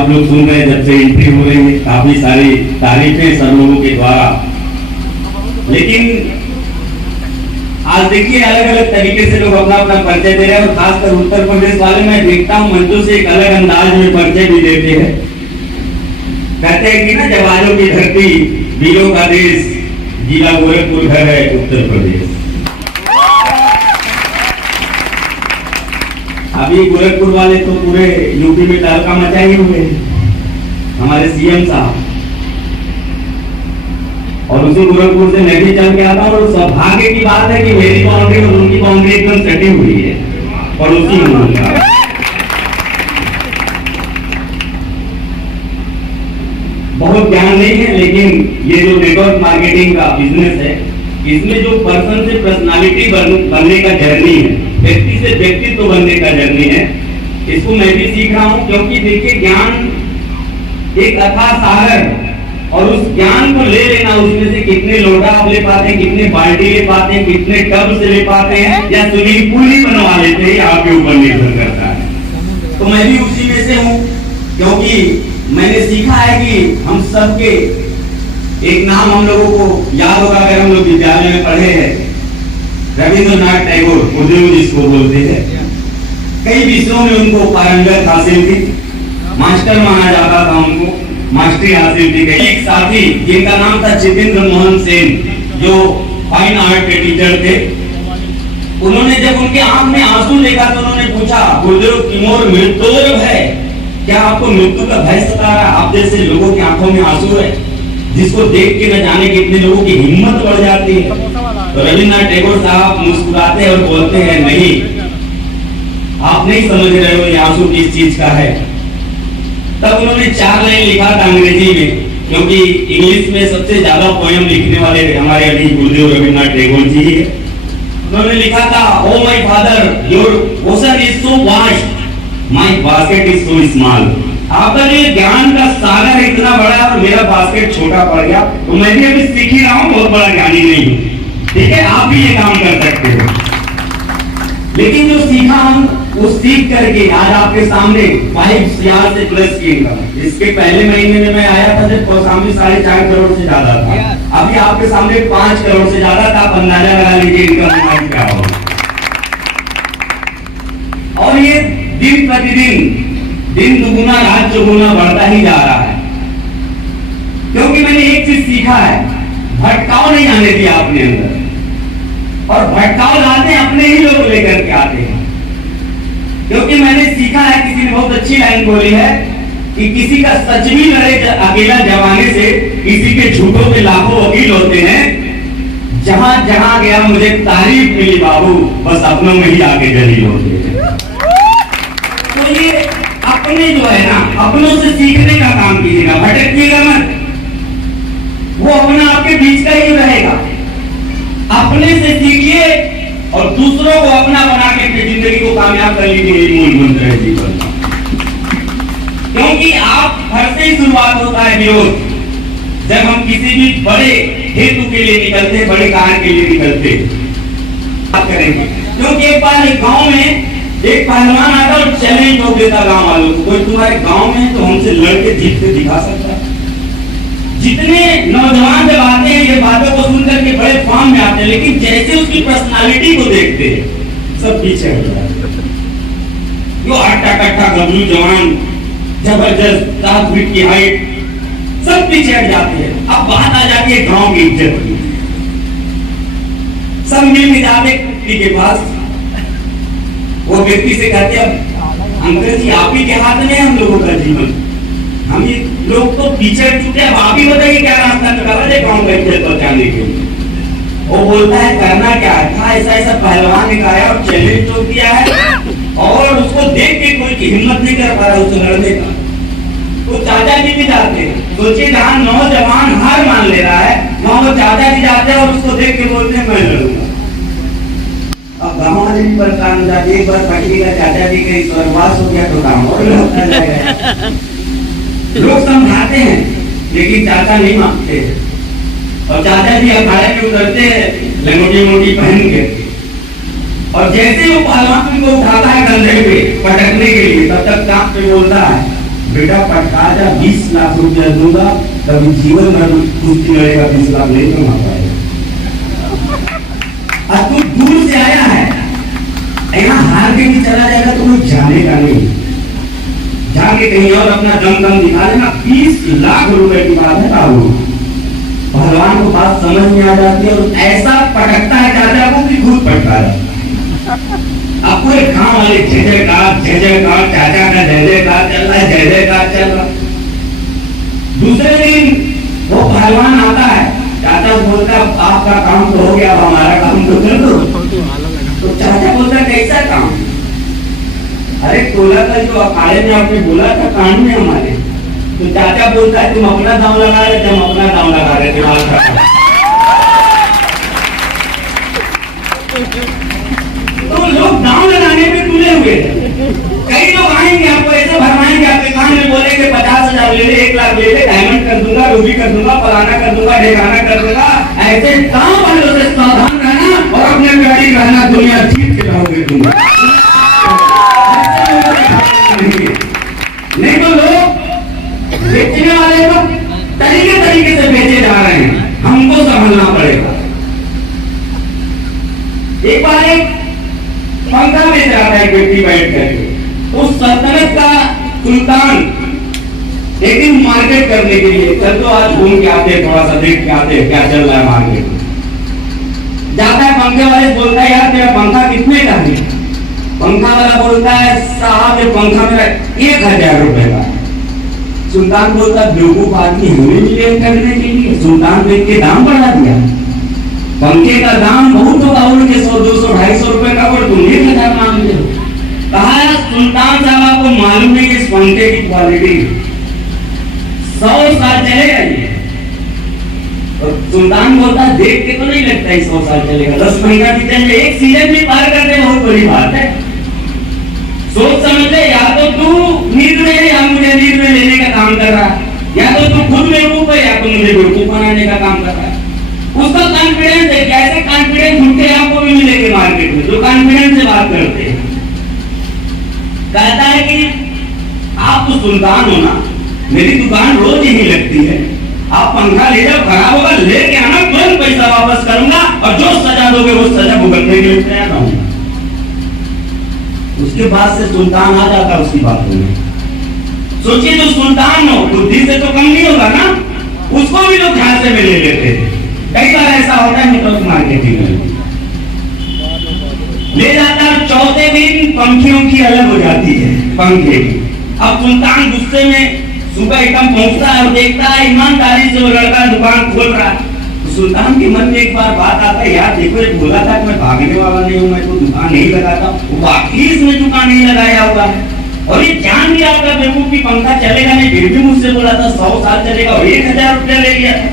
आप लोग सुन रहे हैं, जब से एंट्री हो रही है काफी सारी तारीफें सब लोगों के द्वारा। लेकिन आज देखिए अलग अलग तरीके से लोग अपना अपना परिचय दे रहे हैं, और खासकर उत्तर प्रदेश वाले मैं देखता हूँ मंचों से एक अलग अंदाज में परिचय भी देते हैं। कहते हैं कि ना जवानों की धरती, वीरों का देश, जिला गोरखपुर घर है उत्तर प्रदेश। अभी गोरखपुर वाले तो पूरे यूपी में तहलका मचाए हुए हैं, हमारे सीएम साहब। और उसी गोरखपुर से मैं भी चल के आता हूँ, और सौभाग्य की बात है कि मेरी बाउंड्री और उनकी बाउंड्री एकदम सटी हुई है, और उसी में बहुत ज्ञान नहीं है। लेकिन ये जो नेटवर्क मार्केटिंग का बिजनेस है, इसमें जो पर्सन से पर्सनालिटी बनने का जर्नी है, व्यक्ति से व्यक्तित्व बनने का जर्नी है, इसको मैं भी सीख रहा हूँ। क्योंकि देखिए ज्ञान एक अथाह सागर, और उस ज्ञान को ले लेना, उसमें से कितने लोटा आप ले पाते हैं, कितने बाल्टी ले पाते हैं, कितने टब से ले पाते हैं, या स्विमिंग पूल ही बनवा लेते हैं, आपके ऊपर निर्भर करता है। तो मैं भी उसी में से हूँ, क्योंकि मैंने सीखा है कि हम सबके एक नाम हम लोगों को याद होगा, अगर हम लोग विद्यालय में पढ़े हैं, रविंद्रनाथ टैगोर, उर्दू जिसको बोलते हैं। कई विषयों में उनको पारंगत हासिल थी, मास्टर माना जाता था उनको, मास्टरी हासिल थी। एक साथी जिनका नाम था जितेंद्र मोहन सेन, जो फाइन आर्ट के टीचर थे, उन्होंने जब उनके आंख में आंसू देखा तो उन्होंने पूछा, गुरुदेव किमोर मृत्युर्भ है, क्या आपको मृत्यु का भय सता रहा है? आप जैसे लोगों की आंखों में आंसू है, जिसको देख के न जाने कितने लोगों की हिम्मत बढ़ जाती है। तो रविंद्रनाथ टैगोर साहब मुस्कुराते हैं और बोलते हैं, नहीं, आप नहीं समझ रहे हो ये आंसू किस चीज का है। तब उन्होंने 4 लाइन लिखा था अंग्रेजी में, क्योंकि इंग्लिश में सबसे ज्यादा पोयम लिखने वाले हमारे अभी गुरुदेव रविंद्रनाथ टैगोर जी है। उन्होंने लिखा था, oh my father, your ocean is so vast, my basket is so small. आपका ये ज्ञान का सागर इतना बड़ा और मेरा बास्केट छोटा पड़ गया। तो मैं भी अभी सीख ही रहा हूँ, बहुत बड़ा ज्ञानी नहीं हूँ, ठीक है, आप भी ये काम कर सकते हो। लेकिन जो सीखा हम, वो सीख करके आज आपके सामने 5 यार से प्लस की इनकम। इसके पहले महीने में मैं आया था जब कौशाम्बी 4.5 करोड़ से ज्यादा था, अभी आपके सामने 5 करोड़ से ज्यादा था। आप अंदाजा लगा लीजिए इनकम हमारी क्या होगी। और ये दिन प्रतिदिन, दिन दुगुना रात चौगुना बढ़ता ही जा रहा है। क्योंकि मैंने एक चीज सीखा है, भटकाव नहीं आने दिया अपने अंदर, और भटकाव लाते अपने ही लोग लेकर के आते हैं। क्योंकि मैंने सीखा है, किसी ने बहुत अच्छी लाइन बोली है कि किसी का सच भी लड़े अकेला जमाने से, किसी के झूठों के लाखों वकील होते हैं। जहां जहां गया मुझे तारीफ मिली बाबू, बस अपनों में ही आके जलील होते हैं। तो ये अपने जो है ना, अपनों से सीखने का काम कीजिएगा, भटकिएगा मत। वो अपना आपके बीच का ही रहेगा। अपने से सीखिए और दूसरों को अपना बना के अपनी जिंदगी को कामयाब कर लीजिए, यही मूल मंत्र है जीवन का। क्योंकि आप घर से ही शुरुआत होता है विरोध। जब हम किसी भी बड़े हेतु के लिए निकलते, बड़े कार्य के लिए निकलते, बात करेंगे। क्योंकि एक बार एक गांव में एक पहलवान आता और चैलेंज ठोक देता गांव वालों को, कोई तुम्हारे गांव में तो हमसे लड़के जीत के दिखा सकता है। जितने नौजवान जब आते हैं ये बातों को सुनकर के बड़े फॉर्म में आते हैं, लेकिन जैसे उसकी पर्सनालिटी को देखते हैं सब पीछे हट जाते हैं। वो हट्टा कट्टा गबरू जवान, जबरदस्त 7 फीट की हाइट, सब पीछे हट जाते हैं। अब बात आ जाती है गांव की इज्जत की। सब मिल के जाते कुत्ती के पास, वो व्यक्ति से कहते हैं, अंकल जी आप ही के हाथ में है हम लोगों का जीवन, हम ये लोग तो पीछे चुके हैं, आप ही बताइए क्या रास्ता निकाला जाए गांव का इज्जत बचाने के लिए। वो बोलता है करना क्या था, ऐसा ऐसा पहलवान ने कहा और चैलेंज तो किया है, और उसको देख के कोई हिम्मत नहीं कर पा रहा उससे लड़ने का। तो चाचा जी भी जाते हैं, सोचिए जहाँ नौजवान हार मान ले रहा है, वहां वो चाचा जी जाते हैं और उसको देख के बोलते हैं मैं लड़ूंगा। अब गाँव वाले भी परेशान हो जाते, एक बार पटिएगा चाचा जी का स्वर्गवास हो गया तो काम और होता जाएगा। लोग समझाते हैं लेकिन चाचा नहीं मानते, और चाचा जी अखाड़े में उतरते हैं लंगोटी मोटी पहन के, और जैसे वो पहलवान को उठाता है कंधे पे पटकने के लिए, तब तक कांप पे बोलता है बेटा पटका जा 20 लाख रुपया दूंगा, कभी जीवन भर कुश्ती लड़ेगा, 20 लाख नहीं कमा पाएगा। अब तू दूर से आया है, यहाँ हार के भी चला जाएगा तो कोई जानेगा नहीं, जाके कहीं और अपना दम दिखा देना। 20 लाख रुपए की बात है बाबू। भगवान को बात समझ में आ जाती है और ऐसा पटकता है चाचा को कि खुद पटका है। अब पूरे गांव वाले जय जयकार चाचा का जय जयकार चल रहा है, जय जयकार चल रहा। दूसरे दिन वो पहलवान आता है, चाचा बोलता है आपका काम तो हो गया, हमारा काम तो कर दो। तो चाचा बोलता है कैसा काम? अरे टोला का जो अखाड़े में आपने बोला था कान में हमारे, तो चाचा बोलता है तुम अपना दांव लगा रहे थे, हम अपना दांव लगा रहे थे। तो लोग दांव लगाने में तुले हुए थे। कई लोग आएंगे आपको ऐसे भरमाएंगे, आपके कान में बोलेंगे 50,000 ले ले, 1 लाख ले ले, डायमंड कर दूंगा, रूबी कर दूंगा, फलाना कर दूंगा, ढेकाना कर दूंगा। ऐसे काम वालों से सावधान रहना और अपने गाड़ी रहना, दुनिया जीत के रहोगे तुम। नहीं तो लोग बेचने वाले को तरीके से बेचे जा रहे हैं, हमको समझना पड़ेगा। एक बार एक पंखा बेच रहा था एक व्यक्ति बैठ करके, उस सल्तनत का सुल्तान एक दिन मार्केट करने के लिए, चल तो आज घूम के आते, थोड़ा सा देख के आते क्या चल रहा है मार्केट में। जाता है, पंखे वाले बोलता है यार तेरा पंखा कितने का है? पंखा वाला बोलता है साहब ये पंखा मेरा 1,000 रुपए का। सुल्तान बोलता बेवकूफ आदमी हमें लिए करने के लिए, सुल्तान देख के दाम बढ़ा दिया। पंखे का दाम बहुत होगा उनके 100, 200, 250 रुपए का, और तुम 1,000 मांग रहे हो। कहा सुल्तान साहब आपको मालूम नहीं कि इस पंखे की क्वालिटी 100 साल चलेगा ये। और सुल्तान बोलता देख के तो नहीं लगता 100 साल चलेगा, 10 महीना बीतेंगे, एक सीजन भी पार करते बहुत बड़ी बात है। सोच समझ ले, या तो तू नींद में है या मुझे नींद में लेने का काम कर रहा है, या तो तू खुद बेवकूफ है या तो मुझे बेवकूफ बनाने का काम कर रहा है। उसका कॉन्फिडेंस है, कैसे कॉन्फिडेंस उनके आपको भी मिलेंगे मार्केट में जो कॉन्फिडेंस से बात करते हैं। कहता है कि आप तो सुल्तान हो ना, मेरी दुकान रोज यही लगती है, आप पंखा ले जाओ, खराब होगा लेके आना, तुरंत पैसा वापस करूंगा और जो सजा दोगे वो सजा भुगतने के लिए तैयार रहूंगा। उसके बाद से सुल्तान आ जाता उसकी बातों में। सोचिए जो सुल्तान हो, बुद्धि से तो कम नहीं होगा ना, उसको भी लोग ध्यान से में ले लेते हैं। कई बार ऐसा होता है नेटवर्क मार्केटिंग में, ले जाता है, चौथे दिन पंखियों की अलग हो जाती है पंखे की। अब सुल्तान गुस्से में सुबह एकदम पहुंचता है और देखता है ईमानदारी से वो लड़का दुकान खोल रहा है। तो सुल्तान के मन में एक बार बात आता है, यार देखो ये बोला था कि मैं भागने वाला नहीं हूँ, मैं तो दुकान नहीं लगाता, वाकई इसने दुकान नहीं लगाया हुआ है। और ये जान भी आता बेवकूफ की पंखा चलेगा नहीं, फिर भी मुझसे बोला था 100 साल चलेगा और 1,000 रुपया ले लिया था।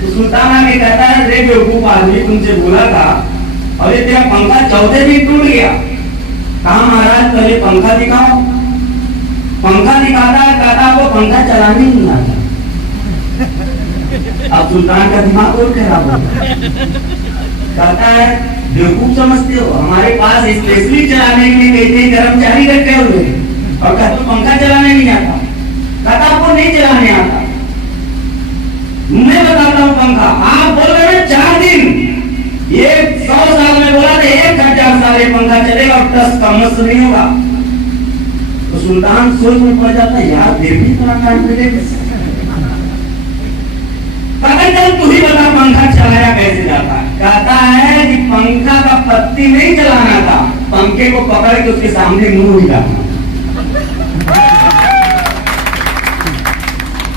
तो सुल्तान आगे कहता है रे बेवकूफ आदमी, तुमसे बोला था और ये तेरा पंखा चौथे दिन टूट गया। कहा महाराज पहले पंखा दिखाओ। पंखा दिखाता है, कहता वो पंखा चलाने नहीं आता। अब सुल्तान का दिमाग और खराब हो गया, कहता है बेवकूफ समझते हो, हमारे पास स्पेशली चलाने के लिए कई कर्मचारी रखे हुए और कहते पंखा चलाने नहीं आता। कहता आपको नहीं चलाने आता, मैं बताता हूँ पंखा। आप बोल रहे हैं 4 दिन, ये 100 साल में बोला था 1,000 साल ये पंखा चलेगा और 10 का मस नहीं होगा। तो सुल्तान सोच में पड़ जाता है, यार फिर भी इतना कॉन्फिडेंस। पता चल तू ही बता पंखा चलाया कैसे जाता है। कहता है कि पंखा का पत्ती नहीं चलाना था, पंखे को पकड़ के उसके सामने मुंह हिलाना।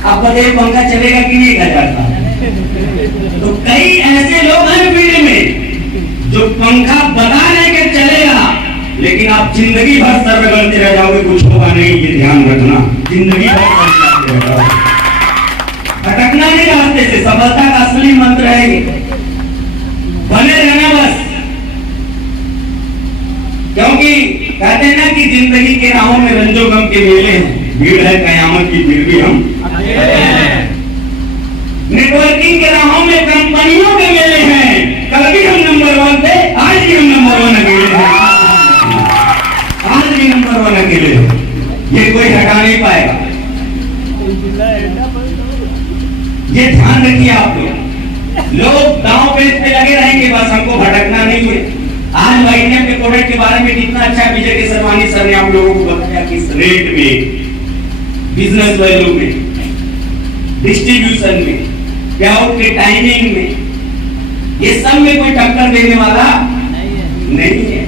अब बताइए पंखा चलेगा कि नहीं चलता? तो कई ऐसे लोग हैं पीढ़ी में जो पंखा बता रहे कि चलेगा, लेकिन आप जिंदगी भर सर रगड़ते रह जाओगे, कुछ होगा नहीं। ये ध्यान रखना, जिंदगी भर भटकना नहीं रास्ते से। सफलता का असली मंत्र है बने रहना बस। क्योंकि कहते हैं ना कि जिंदगी के राहों में रंजो गम के मेले हैं, भीड़ है कयामत की फिर भी हम। नेटवर्किंग के राहों में कंपनियों के मेले हैं, कल भी हम नंबर 1 थे, आज भी हम नंबर 1 अकेले हैं, आज भी नंबर 1 अकेले हैं। ये कोई हटा नहीं पाएगा। ये ध्यान रखिए आप लोग दांव पेच पे लगे रहेंगे, बस हमको भटकना नहीं है। आज वाईटीएम के प्रोडक्ट के बारे में कितना अच्छा विजय के सरवानी सर ने आप लोगों को बताया, किस रेट में, बिजनेस वैल्यू में, डिस्ट्रीब्यूशन में, पेआउट के टाइमिंग में, ये सब में कोई टक्कर देने वाला नहीं है।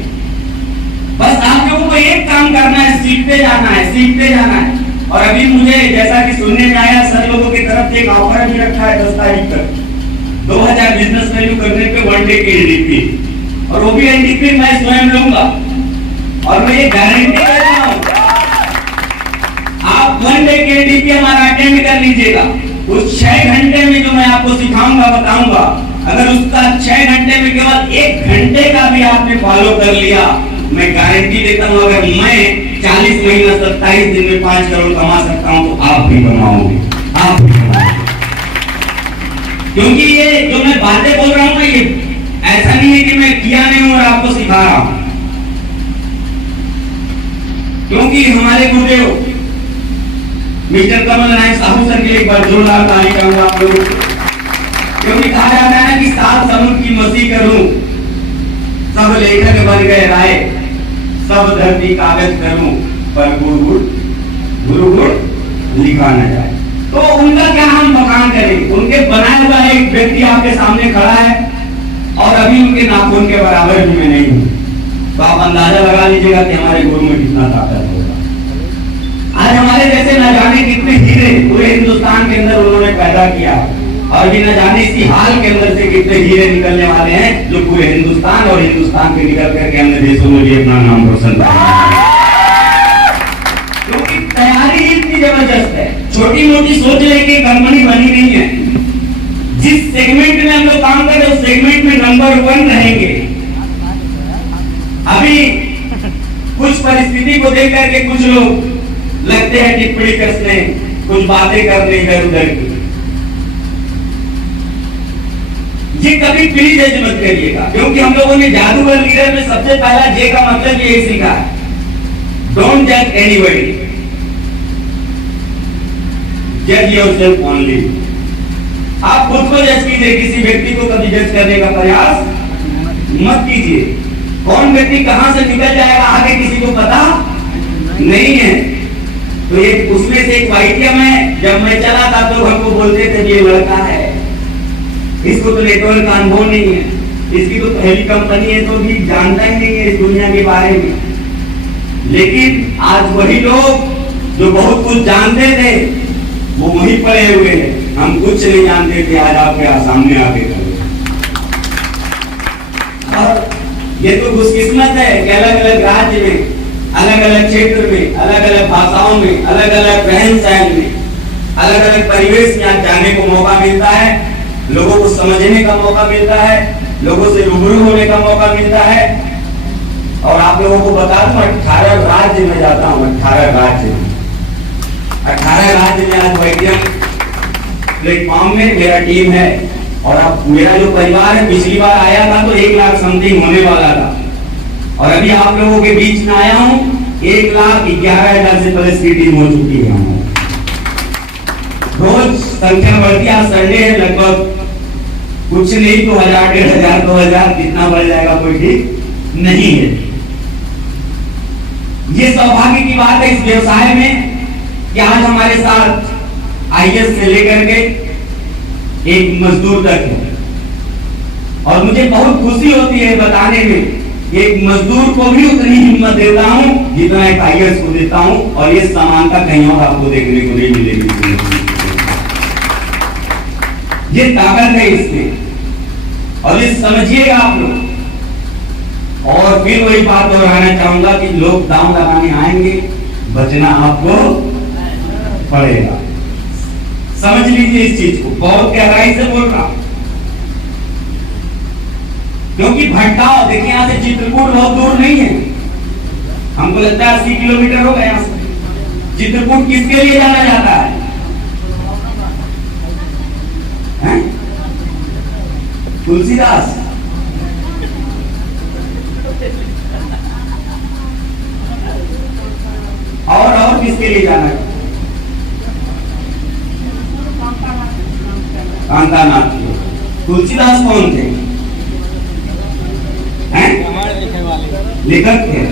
बस आप लोगों को एक काम करना है, सीखते जाना है, सीखते जाना है। और अभी मुझे जैसा कि सुनने में आया, सर लोगों की तरफ से एक ऑफर भी रखा है 10 तारीख तक 2000 बिजनेस वैल्यू करने पे 1 डे की एनडीपी, और वो भी एनडीपी मैं स्वयं लूंगा। और मैं ये गारंटी कर रहा हूं, आप 1 डे की एनडीपी हमारा अटेंड कर लीजिएगा। उस 6 घंटे में जो मैं आपको सिखाऊंगा, बताऊंगा, अगर उसका 6 घंटे में केवल 1 घंटे का भी आपने फॉलो कर लिया, मैं गारंटी देता हूं, अगर मैं 40 महीना 27 दिन में 5 करोड़ कमा सकता हूं तो आप भी कमाओगे, आप भी कमाओगे। क्योंकि ये जो मैं बातें बोल रहा हूं ना, ये ऐसा नहीं है कि मैं किया नहीं हूं और आपको सिखा रहा हूं। क्योंकि हमारे गुरुदेव मिस्टर कमल नायक साहू सर के लिए एक बार जोरदार ताली करूंगा आप लोगों को। क्योंकि कहा जाता है ना कि 7 समुद्र की मसी करूं, सब लेखक बन गए राय, सब धरती कागज करूं, पर गुरु गुड़ लिखा न जाए। तो उनका क्या हम बखान करें? उनके बनाया हुआ एक व्यक्ति आपके सामने खड़ा है और अभी उनके नाखून के बराबर भी मैं नहीं हूं। तो आप अंदाजा लगा लीजिएगा कि हमारे गुरु में कितना ताकत होगा। आज हमारे जैसे न जाने कितने हीरे पूरे हिंदुस्तान के अंदर उन्होंने पैदा किया, और भी न जाने इसी हाल के अंदर से कितने हीरे निकलने वाले हैं, जो पूरे हिंदुस्तान और हिंदुस्तान के निकल करके हमने देशों में भी अपना नाम रोशन किया। क्योंकि तैयारी इतनी जबरदस्त है, छोटी मोटी सोच लेके कंपनी बनी नहीं है। जिस सेगमेंट में हम लोग काम कर रहे हैं उस सेगमेंट में नंबर 1 रहेंगे। अभी कुछ परिस्थिति को देख करके कुछ लोग लगते हैं टिप्पणी कसने, कुछ बातें करने इधर उधर की। ये कभी प्लीज जज मत करिएगा, क्योंकि हम लोगों ने जादूगर लीडर में सबसे पहला जे का मतलब यही सीखा है, डोंट जज एनीबॉडी, जज योरसेल्फ ओनली। आप खुद को जज कीजिए, किसी व्यक्ति को कभी जज करने का प्रयास मत कीजिए। कौन व्यक्ति कहां से निकल जाएगा आगे किसी को पता नहीं है। तो ये उसमें से एक वाईटीएम है, जब मैं चला था तो हमको बोलते थे ये लड़का है, इसको तो नेटवर्क का अनुभव नहीं है, इसकी तो पहली कंपनी है, तो भी जानता ही नहीं है इस दुनिया के बारे में। लेकिन आज वही लोग जो बहुत कुछ जानते थे वो वहीं पड़े हुए हैं। हम कुछ नहीं जानते थे, आज आपके सामने आके खड़े। और ये तो खुशकिस्मत है कि अलग अलग राज्य में, अलग अलग क्षेत्र में, अलग अलग भाषाओं में, अलग अलग रहन सहन में, अलग अलग परिवेश में आज जाने को मौका मिलता है, लोगों को समझने का मौका मिलता है, लोगों से रूबरू होने का मौका मिलता है। और आप लोगों को बता दूं 18 राज्य में जाता हूं, 18 राज्य में आज वाईटीएम प्लेटफॉर्म में मेरा टीम है। और अब मेरा जो परिवार है, पिछली बार आया था तो 1 लाख समथिंग होने वाला था, और अभी आप लोगों के बीच में आया हूं 1,11,000 से प्लस की टीम हो चुकी है। रोज संख्या बढ़ती है, आज संडे है, लगभग कुछ नहीं तो 1000, 1500, 2000 कितना बढ़ जाएगा कोई ठीक नहीं है। ये सौभाग्य की बात है इस व्यवसाय में कि आज हमारे साथ आईएएस से लेकर के एक मजदूर तक है। और मुझे बहुत खुशी होती है बताने में, एक मजदूर को भी उतनी हिम्मत देता हूं जितना एक आईएएस को देता हूं, और ये समानता कहीं और आपको देखने को नहीं मिलेगी। ये ताकत है इसमें, और ये समझिएगा आप लोग। और फिर वही बात दोहराना चाहूंगा कि लोग दांव लगाने आएंगे, बचना आपको पड़ेगा। समझ लीजिए इस चीज को, बहुत गहराई से बोल रहा हूं। क्योंकि भटकाओ, देखिए यहां से चित्रकूट बहुत दूर नहीं है, हमको लगता है 80 किलोमीटर होगा यहां से। चित्रकूट किसके लिए जाना जाता है? तुलसीदास। और किसके लिए जाना है? कांतानाथ के। तुलसीदास कौन थे? हैं? लेखक थे।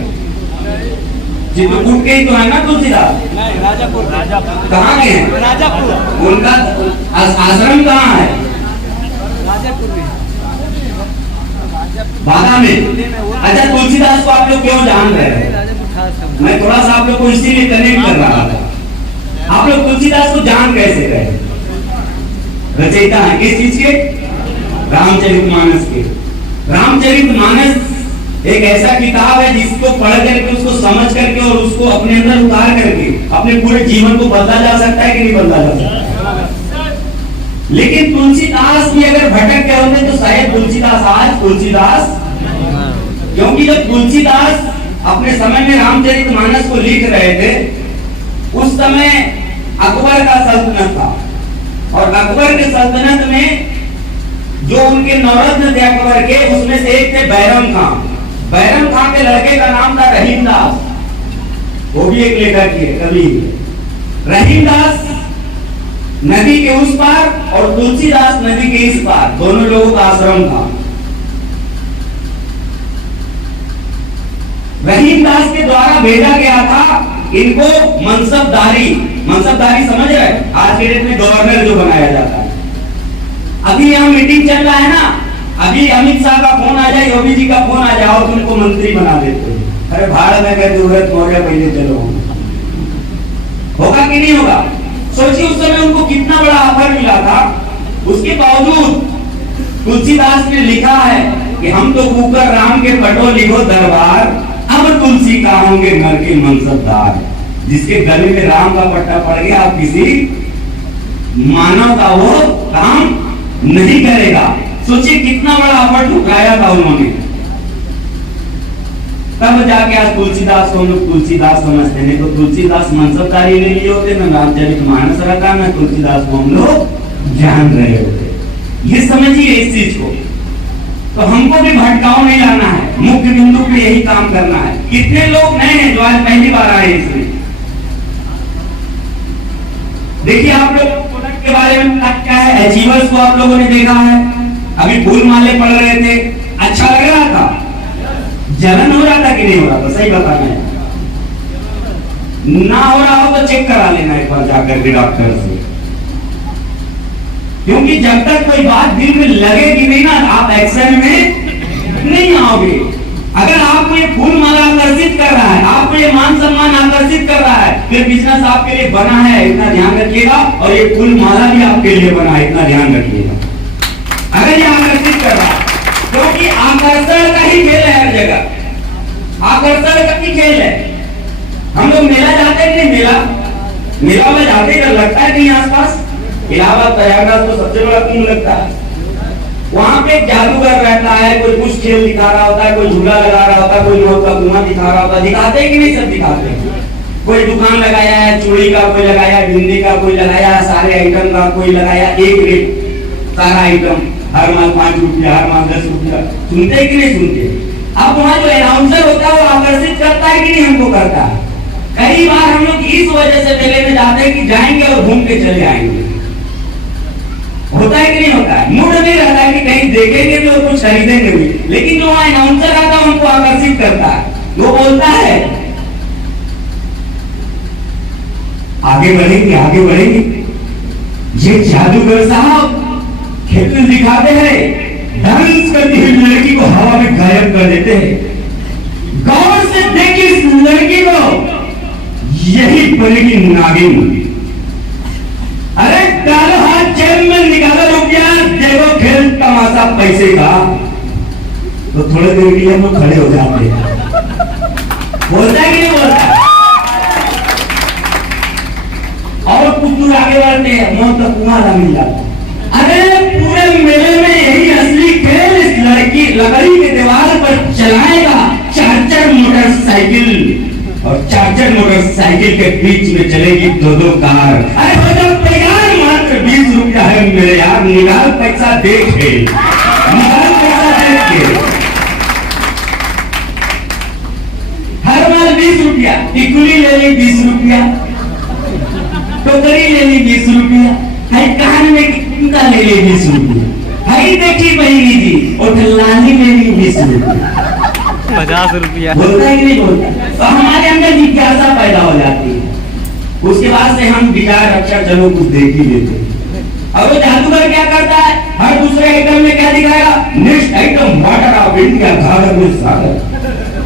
चित्रकूट के ही तो है ना तुलसीदास? नहीं, राजापुर। कहाँ के हैं? राजापुर। उनका आश्रम कहाँ है? राजापुर में। बाधा में। अच्छा, तुलसीदास को आप लोग क्यों जान रहे हैं? मैं थोड़ा सा आप लोग को इसीलिए कनेक्ट कर रहा था। आप लोग तुलसीदास को जान कैसे रहे? रचयिता है किस चीज के? रामचरितमानस के। रामचरितमानस एक ऐसा किताब है जिसको पढ़ करके, उसको समझ करके और उसको अपने अंदर उतार करके अपने पूरे जीवन को बदला जा सकता है कि नहीं बदला जा सकता? लेकिन तुलसीदास भी अगर भटक गए होते तो शायद तुलसीदास, क्योंकि जब तुलसीदास अपने समय में रामचरितमानस को लिख रहे थे, उस समय अकबर का सल्तनत था, और अकबर के सल्तनत में जो उनके नवरत्न थे अकबर के, उसमें से एक थे बैरम खां। बैरम खां के लड़के का नाम था रहीमदास, वो भी एक लेखक है, कवि। रहीमदास नदी के उस पार और तुलसीदास नदी के इस पार, दोनों लोगों का आश्रम था। रहीमदास के द्वारा भेजा गया था इनको मनसबदारी समझ रहे? आज के डेट में गवर्नर जो बनाया जाता है। अभी यहाँ मीटिंग चल रहा है ना, अभी अमित शाह का फोन आ जाए, योगी जी का फोन आ जाए और तुमको मंत्री बना देते हैं। अरे भाड़ में गए जरूरत मौर्य पहले चलो। होगा कि नहीं होगा? सोचिए उस समय उनको कितना बड़ा ऑफर मिला था, उसके बावजूद तुलसीदास ने लिखा है कि हम तो कुकर राम के पटो लिखो दरबार, अब तुलसी का होंगे घर के मनसबदार। जिसके गले में राम का पट्टा पड़ गया, आप किसी मानव का वो काम नहीं करेगा। सोचिए कितना बड़ा ऑफर ठुकराया था उन्होंने। तब जाके आज तुलसीदास को हम लोग तुलसीदास समझते हैं। तो तुलसीदास मनसबदारी ले लिए होते, ना रामचरितमानस रखा, ना तुलसीदास को हम लोग जान रहे होते। ये समझिए इस चीज को। तो हमको भी भटकाव नहीं लाना है, मुख्य बिंदु पे यही काम करना है। कितने लोग नए हैं जो आज पहली बार आए इसमें? देखिए आप लोग प्रोडक्ट के बारे में क्या है, अचीवर्स को आप लोगों ने देखा है। अभी फूल माले पढ़ रहे थे, अच्छा लग रहा था? जलन हो रहा था कि नहीं हो रहा था? सही बताना है। ना हो रहा हो तो चेक करा लेना एक बार जाकर के डॉक्टर से, क्योंकि जब तक कोई बात दिल में लगेगी नहीं ना, आप एक्शन में नहीं आओगे। अगर आपको ये फूल माला आकर्षित कर रहा है, आपको ये मान सम्मान आकर्षित कर रहा है, फिर बिजनेस आपके लिए बना है, इतना ध्यान रखिएगा। और ये फूल माला भी आपके लिए बना है, इतना ध्यान रखिएगा। अगर ये आकर्षित कर रहा है, क्योंकि आकर्षण का ही खेल है, हर जगह आकर्षण का ही खेल है। हम लोग मेला जाते हैं नहीं? मेला में जाते कर लगता है नहीं आसपास? इलाहाबाद प्रयागराज तो सबसे बड़ा कुंभ लगता है। वहां पे जादूगर रहता है, कोई कुछ खेल दिखा रहा होता है, कोई झूला लगा रहा होता है, कोई मौत का कुआं दिखा रहा होता है। दिखाते हैं कि नहीं? सब दिखाते हैं। कोई दुकान लगाया है, चूड़ी का कोई लगाया, बिंदी का कोई लगाया, सारे आइटम का कोई लगाया, एक रेट सारा आइटम, हर माल 5 रुपया, हर माल 10 रुपया। सुनते हैं कि नहीं सुनते? अब वहाँ जो अनाउंसर होता है वो आकर्षित करता है कि नहीं? हमको करता है। कई बार हम लोग इस वजह से मेले में जाते हैं कि जाएंगे और घूम के चले आएंगे। होता है कि नहीं होता है? मूड नहीं रहता है कि कहीं देखेंगे भी और कुछ खरीदेंगे भी, लेकिन जो वहां अनाउंसर आता है उनको आकर्षित करता है। वो बोलता है आगे बढ़ेंगे, आगे बढ़ेंगे। ये जादूगर साहब खेल दिखाते हैं, डांस करती हुई लड़की को हवा में गायब कर देते हैं। गौर से देखिए इस लड़की को, यही बनेगी नागिन। अरे डालो हाथ जेब में, निकालो रुपया, देखो खेल तमाशा पैसे का। तो थोड़े देर के लिए हम लोग खड़े हो जाते हैं। बोलता है कि नहीं बोलता? और कुछ दूर आगे बढ़ते हैं, मौत का कुआं मिल जाता है। अरे पूरे मेले में यही असली खेल इस लड़की लकड़ी के दीवार पर चलाएगा चार्जर मोटरसाइकिल, और चार्जर मोटरसाइकिल के बीच में चलेगी 2-2 कार। अरे मतलब तैयार, मात्र 20 रुपया है मेरे यार, निकाल पैसा देखे, निकाल पैसा देखे। हर माल 20 रुपया। टिकुली ले ली 20 रुपया, टोकरी ले ली 20 रुपया, है कान में टीका ले ली 20 रुपया, है देखी बहनी जी और लाली ले ली 20 रुपया, 50 रुपया। बोलता है कि नहीं बोलता? तो हमारे अंदर जिज्ञासा पैदा हो जाती है। उसके बाद से हम विचार अच्छा चलो कुछ देख ही लेते हैं। और वो जादूगर क्या करता है, हर दूसरे आइटम में क्या दिखाएगा, next item water of India घाघर में सागर।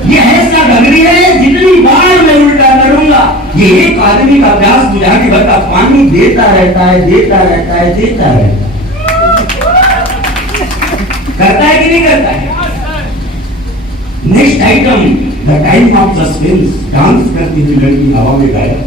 ये ऐसा ढगरी है जितनी बार मैं उल्टा करूंगा ये एक आदमी का प्यास बुझाने भरता पानी देता रहता है, देता रहता है, देता रहता है। करता है कि नहीं करता है? Next item the time of suspense, dance करती हुई लड़की हवा में गायब।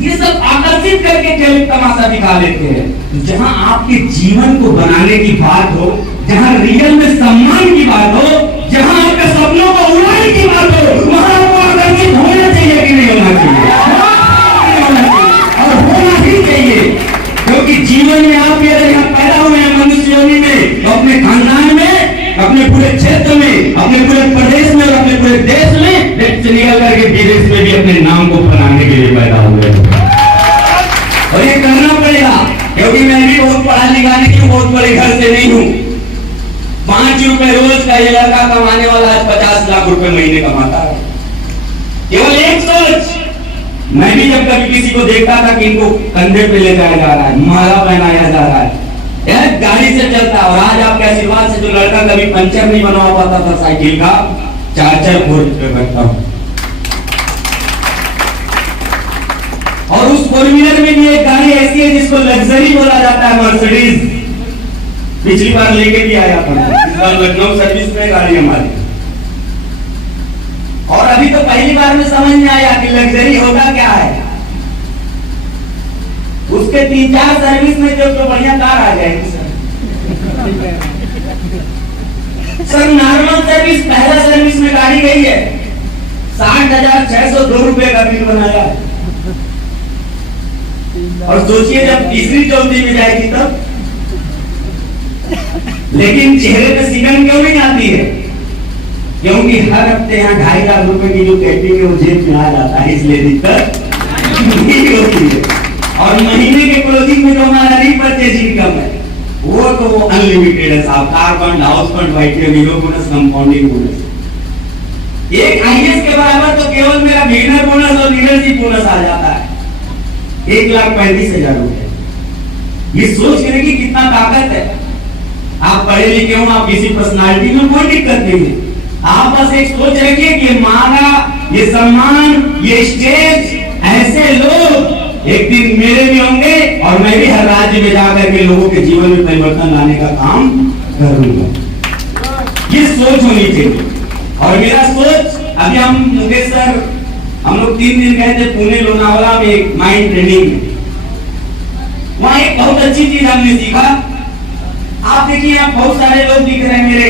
ये सब आकर्षित करके केवल तमाशा दिखा देते हैं। जहां आपके जीवन को बनाने की बात हो, जहां रियल में सम्मान की बात हो, जहां आपके सपनों को उड़ाने की बात हो, वहां आपको आकर्षित होना चाहिए कि नहीं होना चाहिए? और होना ही चाहिए, क्योंकि जीवन में आप अगर यहाँ पैदा हुए हैं मनुष्य योनि में, तो अपने खानदान में, अपने पूरे क्षेत्र में, अपने पूरे प्रदेश में और अपने पूरे देश में, देश से निकल करके विदेश में भी अपने नाम को बनाने के लिए पैदा हुए हैं। और ये करना पड़ेगा, क्योंकि मैं भी बहुत पढ़ा लिखा नहीं, बहुत बड़े घर से नहीं हूँ। 5 रुपए रोज का ये लड़का कमाने वाला आज 50 लाख रुपए महीने कमाता है। केवल एक सोच, मैं भी जब कभी किसी को देखता था कि इनको कंधे पे ले जाया जा रहा है, माला पहनाया जा रहा है, यार गाड़ी से चलता, और आज आपके आशीर्वाद से जो लड़का कभी पंचर नहीं बनवा पाता था साइकिल का, 4 फोर्स पे बैठता हूं। और उस फोर व्हीलर में भी एक गाड़ी ऐसी है जिसको लग्जरी बोला जाता है, मर्सिडीज। पिछली बार लेके भी आया था, इस बार लखनऊ सर्विस में गाड़ी हमारी। और अभी तो पहली बार में समझ में आया कि लग्जरी होगा क्या है। उसके 3-4 सर्विस में जो बढ़िया कार आ जाएगी सर। नॉर्मल सर्विस, पहला सर्विस में गाड़ी गई है, 60,602 रुपए का बिल बनाया है। और सोचिए जब तीसरी चौथी में जाएगी तब। लेकिन चेहरे पे सिकन क्यों नहीं आती है? क्योंकि हर हफ्ते यहाँ 2.5 लाख रुपए की जो कैटिंग है वो जेब में आ जाता है, इसलिए दिक्कत नहीं होती है। और महीने के क्लोजिंग में जो हमारा रीपरचेज इनकम है वो तो वो अनलिमिटेड है साहब। Car fund, house fund, white hero bonus, compounding bonus. एक आईएएस के बराबर तो केवल मेरा बिगिनर बोनस और लीडरशिप बोनस आ जाता है, 1,35,000 रुपए। ये सोच के देखिए कितना ताकत है। आप पढ़े लिखे हो, आप किसी पर्सनालिटी में कोई दिक्कत नहीं है। आप बस एक सोच रखिए कि हमारा ये सम्मान, ये स्टेज, ऐसे लोग एक दिन मेरे भी होंगे और मैं भी हर राज्य में जाकर के लोगों के जीवन में परिवर्तन लाने का काम करूंगा। ये सोच होनी चाहिए। और मेरा सोच, अभी हम मुकेश सर, हम लोग 3 दिन गए थे पुणे लोनावाला में एक माइंड ट्रेनिंग में। वहां एक बहुत अच्छी चीज हमने सीखा। आप देखिए यहाँ बहुत सारे लोग दिख रहे हैं, मेरे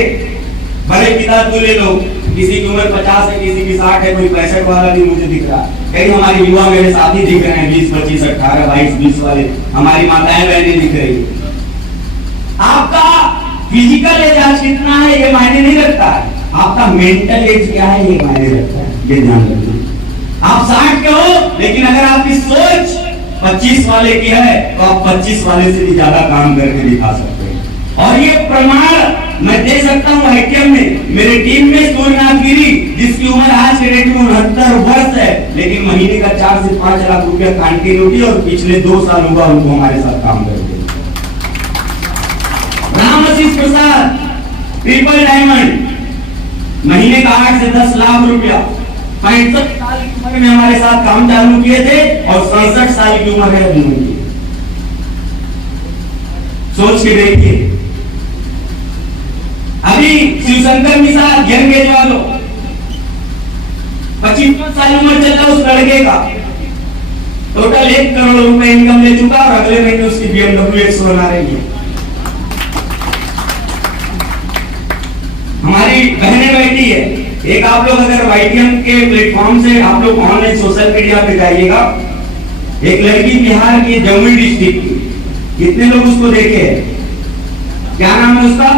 बड़े पिता दूल्हे लोग, किसी की उम्र 50 है, किसी की 60 है, कोई 65 वाला भी मुझे दिख रहा है। कई हमारे युवा मेरे साथी दिख रहे हैं, 20, 25, 18, 22, 20 वाले। हमारी माताएं बहनें दिख रही है। आपका फिजिकल एज आज कितना है ये मायने नहीं रखता है, आपका मेंटल एज क्या है ये मायने रखता है। ये ध्यान रखना। आप 60 के हो, लेकिन अगर आपकी सोच 25 वाले की है तो आप 25 वाले से भी ज्यादा काम करके दिखा सकते हैं। और ये प्रमाण मैं दे सकता हूँ आईटीएम में। मेरे टीम में सूर्यनाथ गिरी, जिसकी उम्र आज के डेट में 69 वर्ष है, लेकिन महीने का 4 से 5 लाख रुपया कंटिन्यूटी और पिछले 2 साल हुआ उनको हमारे साथ काम करते। राम आशीष प्रसाद, ट्रिपल डायमंड, महीने का 8 से 10 लाख रुपया, 65 साल की उम्र में हमारे साथ काम चालू किए थे और 67 साल की उम्र है उनकी। सोच के देखिए। अभी शिवशंकर मिश्रा यंग एज वालों, 25 साल उम्र चल रहा उस लड़के का, टोटल 1 करोड़ रुपए इनकम ले चुका और अगले महीने उसकी BMW X बना रही है। हमारी बहनें बैठी है। एक आप लोग अगर YTM के प्लेटफॉर्म से आप लोग ऑनलाइन सोशल मीडिया पे जाइएगा, एक लड़की बिहार की, जमुई डिस्ट्रिक्ट की, कितने लोग उसको देखे हैं? क्या नाम है उसका?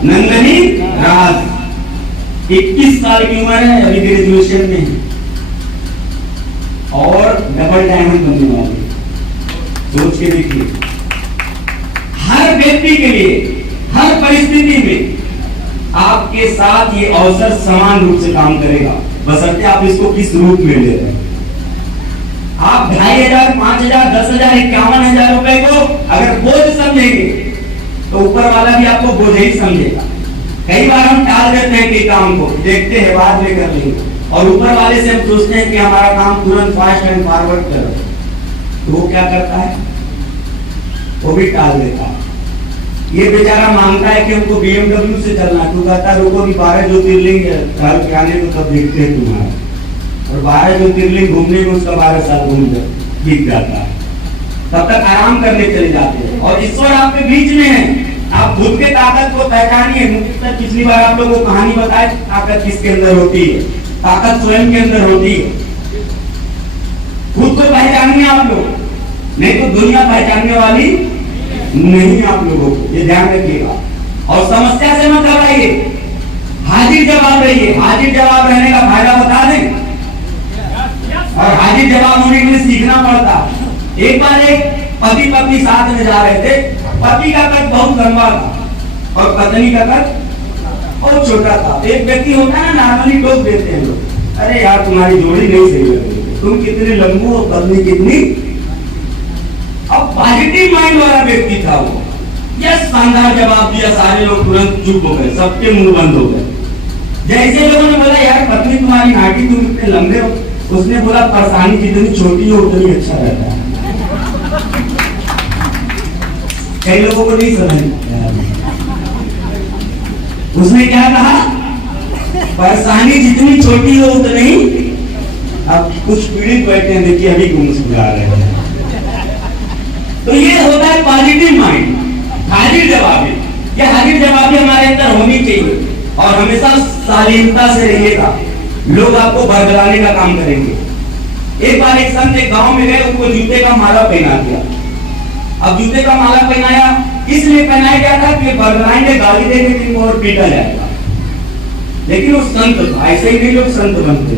नंदनी राज। 21 साल की उम्र है, अभी ग्रेजुएशन में है और डबल डायमंड बनने वाले। सोच के देखिए, हर व्यक्ति के लिए हर परिस्थिति में आपके साथ ये अवसर समान रूप से काम करेगा, बशर्ते आप इसको किस रूप में ले रहे हैं। आप 2,500, 5,000, 10,000, 51,000 रुपए को अगर बोझ समझेंगे तो ऊपर वाला भी आपको बोझ ही समझेगा। कई बार हम टाल देते हैं कि काम को, देखते हैं बाद में कर लेंगे, और ऊपर वाले से हम सोचते हैं कि हमारा काम तुरंत फास्ट एंड फॉरवर्ड करो, तो वो क्या करता है, वो भी टाल देता है। ये बेचारा मांगता है कि हमको BMW से चलना, तू कहता है रुको भी 12 ज्योतिर्लिंग घर के आने तो तब देखते हैं तुम्हारा, और 12 ज्योतिर्लिंग घूमने में उसका 12 साल घूम बीत जाता है। तब तक आराम करने चले जाते हैं, और ईश्वर आपके बीच में है। आप खुद के ताकत को पहचानिए। पिछली बार आप लोगों को कहानी बताए, ताकत किसके अंदर होती है, ताकत स्वयं के अंदर होती है। खुद को पहचानिए आप लोग, नहीं तो दुनिया पहचानने वाली नहीं आप लोगों को, ये ध्यान रखिएगा। और समस्या से मत घबराइए, हाजिर जवाब रहिए। हाजिर जवाब रहने का फायदा बता दें, और हाजिर जवाब होने के लिए सीखना पड़ता। एक बार एक पति पत्नी साथ में जा रहे थे। पति का कद बहुत लंबा था और पत्नी का कद बहुत छोटा था। एक व्यक्ति होता है ना, नॉर्मली टोक देते हैं लोग, अरे यार तुम्हारी जोड़ी नहीं सही लग रही, तुम कितने लंबू और पत्नी कितनी। अब पॉजिटिव माइंड वाला व्यक्ति था वो, यह शानदार जवाब दिया। सारे लोग तुरंत चुप हो गए, सबके मुंह बंद हो गए। जैसे लोगों ने बोला यार पत्नी तुम्हारी नाटी, तुम इतने लंबे हो, उसने बोला परेशानी जितनी छोटी हो उतनी अच्छा रहता है। कई लोगों को नहीं समझ आया। उसने क्या कहा, परेशानी जितनी छोटी हो उतनी। अब कुछ पीड़ित बैठे हैं, देखिए अभी को मुस्कुरा रहे हैं। तो ये होता है पॉजिटिव माइंड, हाजिर जवाबी। ये हाजिर जवाबी हमारे अंदर होनी चाहिए, और हमेशा शालीनता से रहिएगा। लोग आपको बरगलाने का काम करेंगे। एक बार एक संत एक गांव में गए, उनको जूते का माला पहना दिया। अब जूते का माला पहनाया, इसलिए पहनाया गया था कि बरगलाएंगे, गाली देंगे, इनको और पीटा जाएगा। लेकिन वो संत था, ऐसे ही नहीं लोग संत बनते।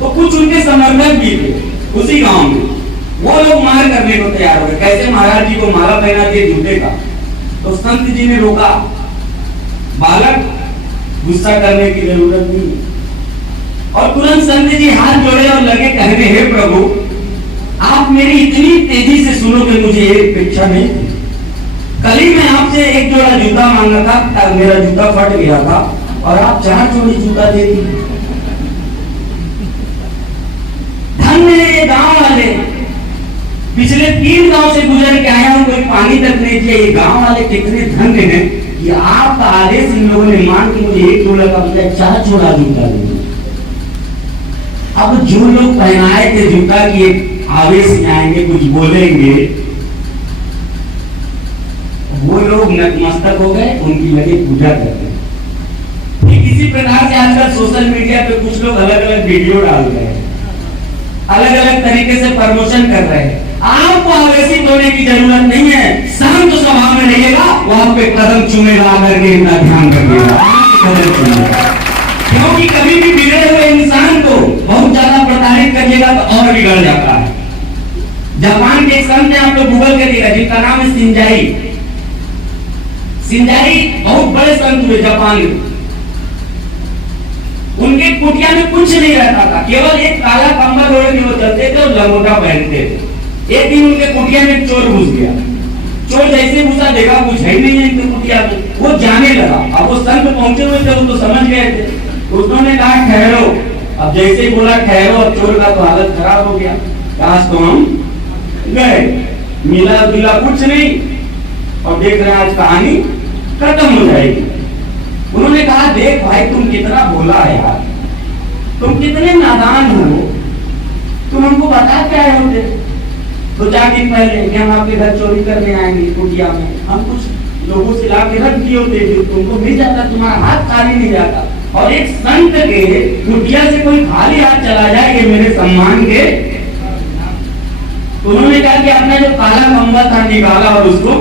तो कुछ उनके समर्थक भी थे उसी गांव में, वो लोग मार करने को तैयार हो गए। कैसे महाराज जी को माला पहना दिए जूते का। तो संत जी ने रोका, बालक गुस्सा करने की जरूरत नहीं। और तुरंत संत जी हाथ जोड़े और लगे कहने, हे प्रभु आप मेरी इतनी तेजी से सुनोगे, मुझे एक अपेक्षा नहीं। कल ही मैं आपसे एक जोड़ा जूता मांगा था, मेरा जूता फट गया था, और आप 4 जोड़ी जूता दे दी। धन्य है ये गांव वाले, पिछले 3 गांव से गुजर के आया हूं, कोई पानी तक नहीं दिया। ये गांव वाले कितने धन्य हैं कि आपका आदेश इन लोगों ने मान के मुझे एक जोड़ा का बजाय 4 जोड़ा जूता दे दिया। अब जो लोग पहनाए थे जूता की आवेश में आएंगे, कुछ बोलेंगे, वो लोग नतमस्तक हो गए, उनकी लगे पूजा करते हैं। ठीक इसी प्रकार से आजकल सोशल मीडिया पे कुछ लोग अलग अलग वीडियो डाल रहे हैं, अलग अलग तरीके से प्रमोशन कर रहे हैं। आपको आवेशित होने की जरूरत नहीं है, शांत स्वभाव में रहिएगा, वो आप पे कदम चूमेगा, आकर के इतना ध्यान रखिएगा। क्योंकि कभी भी बिगड़े हुए इंसान को बहुत ज्यादा प्रताड़ित करिएगा तो और बिगड़ जाता है। जापान के एक संत है, आप लोग गूगल करिएगा, जिनका नाम है सिंजाई। सिंजाई बहुत बड़े संत हुए जापान में। उनके कुटिया में कुछ नहीं रहता था, केवल एक काला कंबल ओढ़ के वो चलते थे और लंगोटा पहनते थे। एक दिन उनके कुटिया में चोर घुस गया। चोर जैसे घुसा, देखा कुछ है नहीं है इनके कुटिया में, वो जाने लगा। अब वो संत पहुंचे हुए थे, वो तो समझ गए थे। उन्होंने कहा ठहरो। अब जैसे ही बोला ठहरो, अब चोर का तो हालत खराब हो गया। काश तो हम गए, मिला जुला कुछ नहीं, और देख रहे हैं आज कहानी खत्म हो जाएगी। उन्होंने कहा देख भाई तुम कितना भोला है यार, तुम कितने नादान हो, तुम हमको बता क्या है होते। 2-4 दिन पहले कि हम आपके घर चोरी करने आएंगे कुटिया में, हम कुछ लोगों से ला के रख दिए होते, तुमको मिल जाता, तुम्हारा हाथ खाली नहीं जाता। और एक संत के कुटिया से कोई खाली हाथ चला जाए, ये मेरे सम्मान के। उन्होंने कहा कि अपना जो काला कंबल था निकाला और उसको,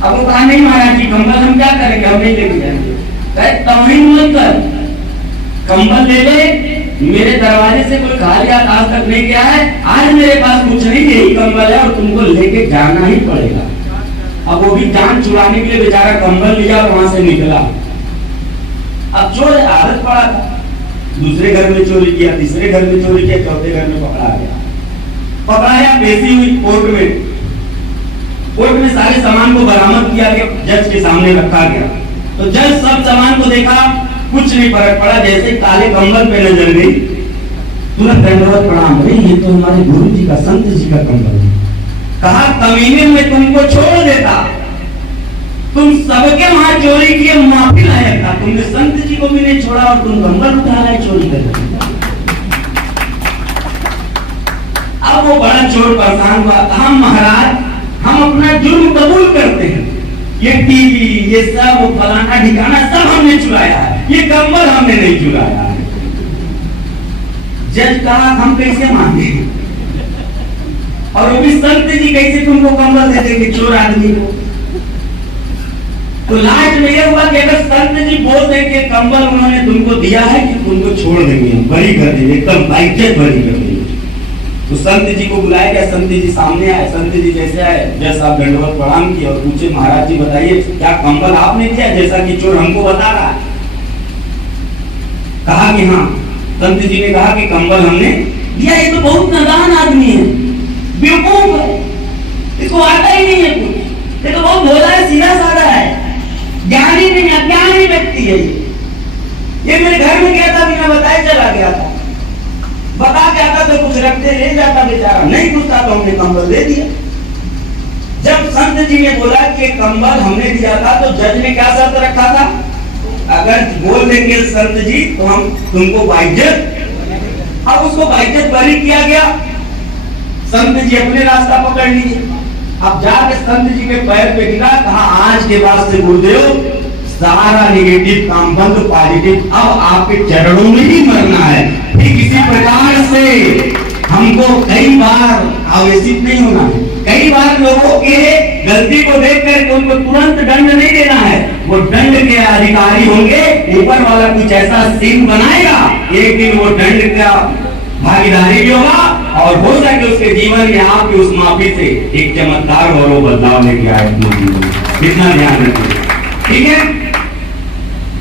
अब वो कहा नहीं महाराज जी कंबल हम क्या करेंगे, हम नहीं लेके जाएंगे। तौहीन मत कर, कंबल ले ले, मेरे दरवाजे से कोई खाली हाथ आज तक नहीं गया है, आज मेरे पास कुछ नहीं, यही कंबल है और तुमको लेके जाना ही पड़ेगा। अब वो भी जान छुड़ाने के लिए बेचारा कंबल लिया और वहां से निकला। अब चोर आदत पड़ा था, दूसरे घर में चोरी किया, तीसरे घर में चोरी किया, चौथे घर में पकड़ा गया। पकड़ाया, पेशी हुई कोर्ट में। कोर्ट में सारे सामान को बरामद किया गया, जज के सामने रखा गया। तो जज सब सामान को देखा, कुछ नहीं फर्क पड़ा, जैसे काले कंबल पे नजर गई, तुरंत दंडवत प्रणाम, अरे ये तो हमारे गुरु जी का, संत जी का कंबल है। कहा कमीने में तुमको छोड़ देता, तुम सबके वहां चोरी किए, माफी लायक था, तुमने संत जी को भी नहीं छोड़ा और तुम कंबल उठा रहे चोरी कर। अब वो बड़ा चोर परेशान हुआ, कहा महाराज हम अपना जुर्म कबूल करते हैं, ये टीवी, ये सब फलाना ठिकाना सब हमने चुराया है, ये कंबल हमने नहीं चुराया है। जज कहा हम कैसे माने, और वो भी संत जी कैसे तुमको कंबल दे देंगे चोर आदमी को। तो लास्ट में यह हुआ कि अगर संत जी बोल दें कि कंबल उन्होंने तुमको दिया है कि तुमको छोड़ देंगे, बरी कर देंगे, एकदम बाइज्जत बरी कर देंगे। तो संत जी को बुलाया गया, संत जी सामने आए। संत जी जैसे आए, जज साहब दंडवत प्रणाम किए और पूछे महाराज जी बताइए क्या कंबल आपने दिया जैसा कि चोर हमको बता रहा है? कहा कि हाँ। संत जी ने कहा कि कंबल हमने दिया। ये तो बहुत नादान आदमी है, बेवकूफ है, इसको आता ही नहीं है कुछ, ये तो बहुत भोला है, सीधा साधा है, ज्ञानी नहीं, अज्ञानी व्यक्ति है। ये मेरे घर में गया था, बिना बताए चला गया था, बता के आता तो कुछ रखते ले जाता, बेचारा नहीं पूछता तो हमने कंबल दे दिया। जब संत जी ने बोला कि कंबल हमने दिया था, तो जज ने क्या शर्त रखा था? अगर बोल देंगे संत जी तो हम तुमको बाइज्जत, अब उसको बाइज्जत बरी किया गया। संत जी अपने रास्ता पकड़ लिए। अब जाके संत जी के पैर पे गिरा, कहा आज के बाद से गुरुदेव सारा नेगेटिव काम बंद, पॉजिटिव, अब आपके चरणों में ही मरना है। ठीक इसी प्रकार से हमको कई बार आवेशित नहीं होना है, कई बार लोगों के गलती को देख कर उनको तुरंत दंड नहीं देना है। वो दंड के अधिकारी होंगे, ऊपर वाला कुछ ऐसा सीन बनाएगा, एक दिन वो दंड का भागीदारी भी होगा और हो सके उसके जीवन में आपकी उस माफी से एक चमत्कार और वो बदलाव लेके आए अपने जीवन में। कितना ध्यान रखिए, ठीक है?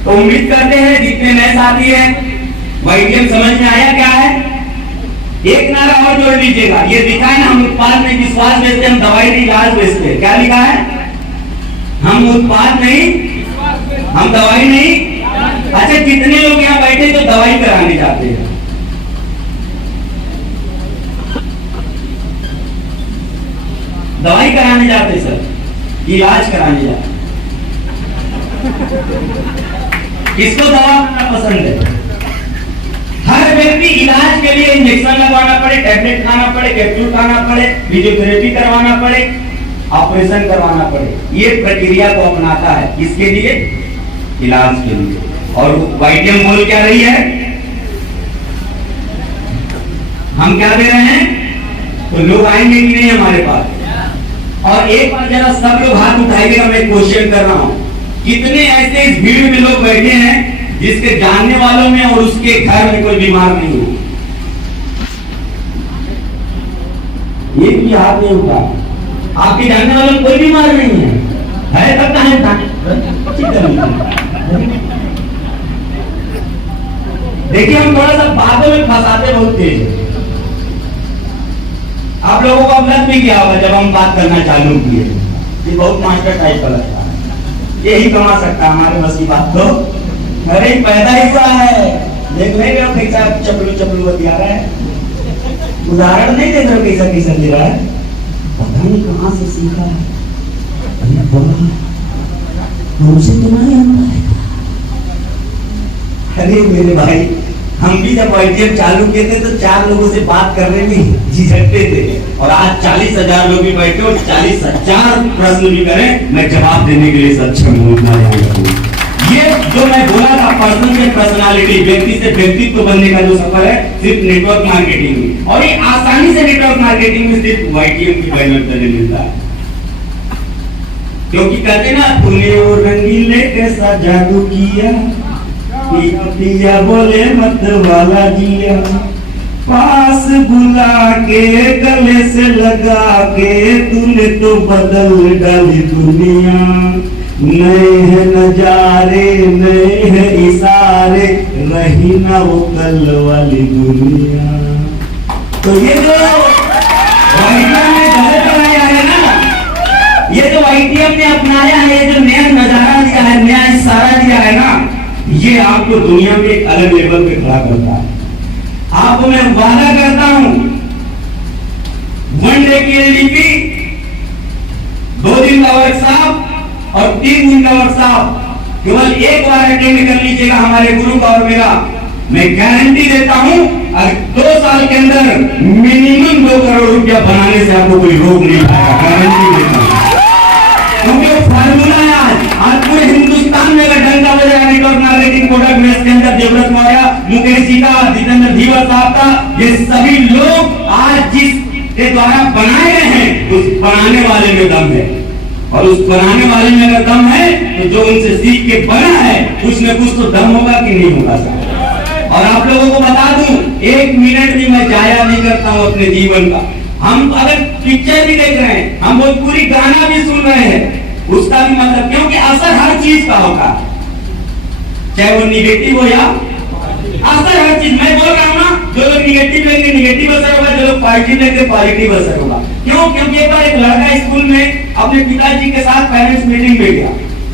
तो उम्मीद करते हैं जितने नए साथी हैं वाईटीएम समझ में आया क्या है। एक नारा और जोड़ लीजिएगा, ये लिखा है ना, हम उत्पाद नहीं विश्वास बेचते, हम दवाई नहीं इलाज बेचते। क्या लिखा है? हम उत्पाद नहीं, हम दवाई नहीं। अच्छा, कितने लोग यहाँ बैठे जो दवाई कराने जाते हैं? दवाई कराने जाते सर, इलाज कराने जाते। किसको दवा करना पसंद है? हर व्यक्ति इलाज के लिए इंजेक्शन लगवाना पड़े, टैबलेट खाना पड़े, कैप्सूल खाना पड़े, फिजियोथेरेपी करवाना पड़े, ऑपरेशन करवाना पड़े, ये प्रक्रिया को अपनाता है। किसके लिए? इलाज के लिए। और वाईटीएम बोल क्या रही है? हम क्या दे रहे हैं? तो लोग आएंगे कि नहीं हमारे पास? और एक बार जरा सब लोग हाथ उठाइएगा, मैं क्वेश्चन कर रहा हूं, कितने ऐसे इस भीड़ में लोग बैठे हैं जिसके जानने वालों में और उसके घर में कोई बीमार नहीं हो? एक भी हाथ नहीं उठा। आपके जानने वालों में कोई बीमार नहीं है तब कहां उठाने? देखिए, हम थोड़ा सा बातों में फंसाते बहुत तेज है। आप लोगों को अब लग भी गया होगा जब हम बात करना चालू किए, ये बहुत मास्टर टाइप का लगता है, यही कमा सकता है हमारे बस की बात। तो अरे पैदा ऐसा है, देख लेंगे आप कैसा चपलू चपलू बतिया रहा है, उदाहरण नहीं देख रहे कैसा कैसा दे रहा है, पता नहीं कहां से सीखा है, हमसे तो नहीं आता है। अरे मेरे भाई, हम भी जब वाईटीएम चालू किए थे तो 4 लोगों से बात करने में झिझकते थे, और आज 40,000 लोग भी बैठे और 40,000 प्रश्न भी करें, मैं जवाब देने के लिए सक्षम हूँ। ये जो मैं बोला था पर्सन से पर्सनालिटी, व्यक्ति से व्यक्तित्व बनने का जो सफर है, सिर्फ नेटवर्क मार्केटिंग में, और ये आसानी से नेटवर्क मार्केटिंग में सिर्फ वाईटीएम की बैनर तले मिलता है। क्योंकि कहते ना, तूने वो रंगीले कैसा जादू किया, पिया बोले मत वाला जिया, पास बुला के गले से लगा के तूने तो बदल डाली दुनिया। नए हैं नजारे, नए हैं इशारे, रही ना वो कल वाली दुनिया। तो ये जो वाईटीएम ने गलत बनाया है ना, ये जो वाईटीएम ने अपनाया है, ये जो नया नजारा दिया है, नया इशारा दिया है ना, ये आपको दुनिया में एक अलग लेवल पे खड़ा करता है। आपको मैं वादा करता हूं, 1 डे की एलडीपी, 2 दिन का वर्कशॉप और 3 दिन का वर्कशॉप केवल एक बार अटेंड कर लीजिएगा हमारे गुरु का और मेरा। मैं गारंटी देता हूं, अगर 2 साल के अंदर मिनिमम 2 करोड़ रुपया बनाने से आपको कोई रोक नहीं पाएगा, गारंटी देता हूं। क्योंकि वो फार्मूला है। आज पूरे हिंदुस्तान में अगर डंका बजाया नेटवर्क मार्केटिंग प्रोडक्ट में, इसके अंदर देवव्रत मौर्य, मुकेश जी का, जितेंद्र धीवर साहब का, ये सभी लोग आज जिसके द्वारा बनाए गए हैं, उस बनाने वाले में दम है। और उस बनाने वाले में अगर दम है, तो जो उनसे सीख के बना है, कुछ न कुछ तो दम होगा कि नहीं होगा साहब। और आप लोगों को बता दूं, 1 मिनट भी मैं जाया नहीं करता हूं अपने जीवन का। हम अगर पिक्चर भी देख रहे हैं, हम भोजपुरी गाना भी सुन रहे हैं, उसका भी मतलब, क्योंकि असर हर चीज का होगा, चाहे वो निगेटिव हो या असर हर चीज। मैं बोल रहा हूं ना, जो लोग निगेटिव लेंगे निगेटिव असर होगा, जो लोग पॉजिटिव लेंगे पॉजिटिव असर होगा। क्यों? क्योंकि एक बार एक लड़का स्कूल में अपने पिताजी के साथ पेरेंट्स मीटिंग में गया,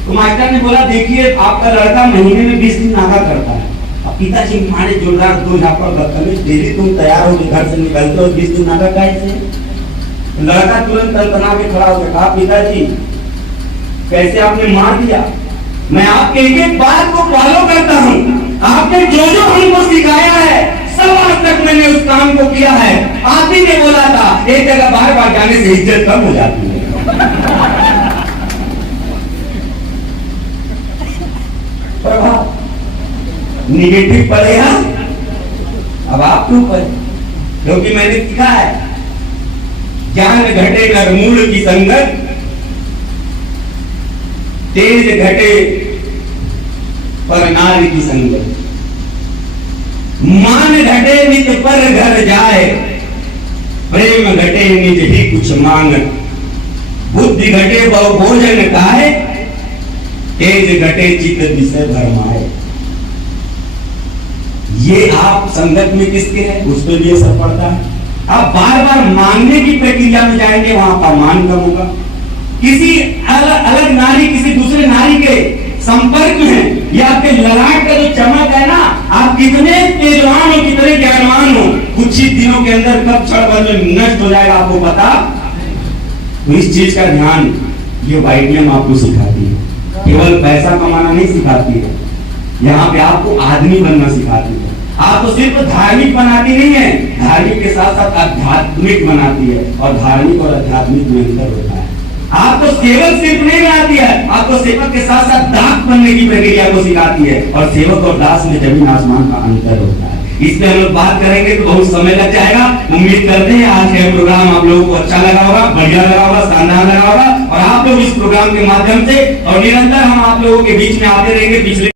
तो मास्टर ने बोला, देखिए आपका लड़का महीने में 20 दिन नागा करता है। अब पिताजी मारे जोरदार 2 झापड़ बदतमीज, डेली तुम तैयार हो घर से निकलते हो, 20 दिन नागा कैसे? लड़का तुरंत तड़पना के खड़ा होकर कहा, पिताजी कैसे आपने मार दिया? मैं आपके एक बात को फॉलो करता हूँ, आपने जो जो हमको सिखाया है सब आज तक मैंने उस काम को किया है। आप ही ने बोला था, एक जगह बार बार जाने से इज्जत कम हो जाती है। निगेटिव पड़ेगा, अब आप क्यों पड़े? क्योंकि मैंने सीखा है, ज्ञान घटे नर मूल की संगत, तेज घटे पर नारी की संगत, मान घटे नित पर घर जाए, प्रेम घटे निज ही कुछ मांगत, बुद्धि घटे बहु भोजन खाए, तेज घटे चित विषय भरमाए। ये आप संगत में किसके हैं, उस पर भी असर पड़ता है। आप बार बार मांगने की प्रक्रिया में जाएंगे, वहां का मान कम होगा। किसी अलग नारी किसी दूसरे नारी के संपर्क में है, या आपके ललाट का जो चमक है ना, आप कितने तेजवान हो, कितने ज्ञानवान हो, कुछ ही दिनों के अंदर कब क्षण भर में नष्ट हो जाएगा आपको पता। तो इस चीज का ध्यान ये वाईटीएम आपको सिखाती है, केवल पैसा कमाना नहीं सिखाती है, यहाँ पे आपको आदमी बनना सिखाती है। आपको सिर्फ धार्मिक बनाती नहीं है, धार्मिक के साथ साथ आध्यात्मिक बनाती है, और धार्मिक और आध्यात्मिक में अंतर होता है। आपको सेवक सिर्फ नहीं बनाती है, आपको सेवक के साथ साथ दास बनने की प्रक्रिया को सिखाती है, और सेवक और दास में जमीन आसमान का अंतर होता है। इस पे हम लोग बात करेंगे तो बहुत समय लग जाएगा। उम्मीद करते हैं आज का प्रोग्राम आप लोगों को अच्छा लगा होगा, बढ़िया लगा होगा, शानदार लगा होगा, और आप लोग इस प्रोग्राम के माध्यम से और निरंतर हम आप लोगों के बीच में आते रहेंगे। पिछले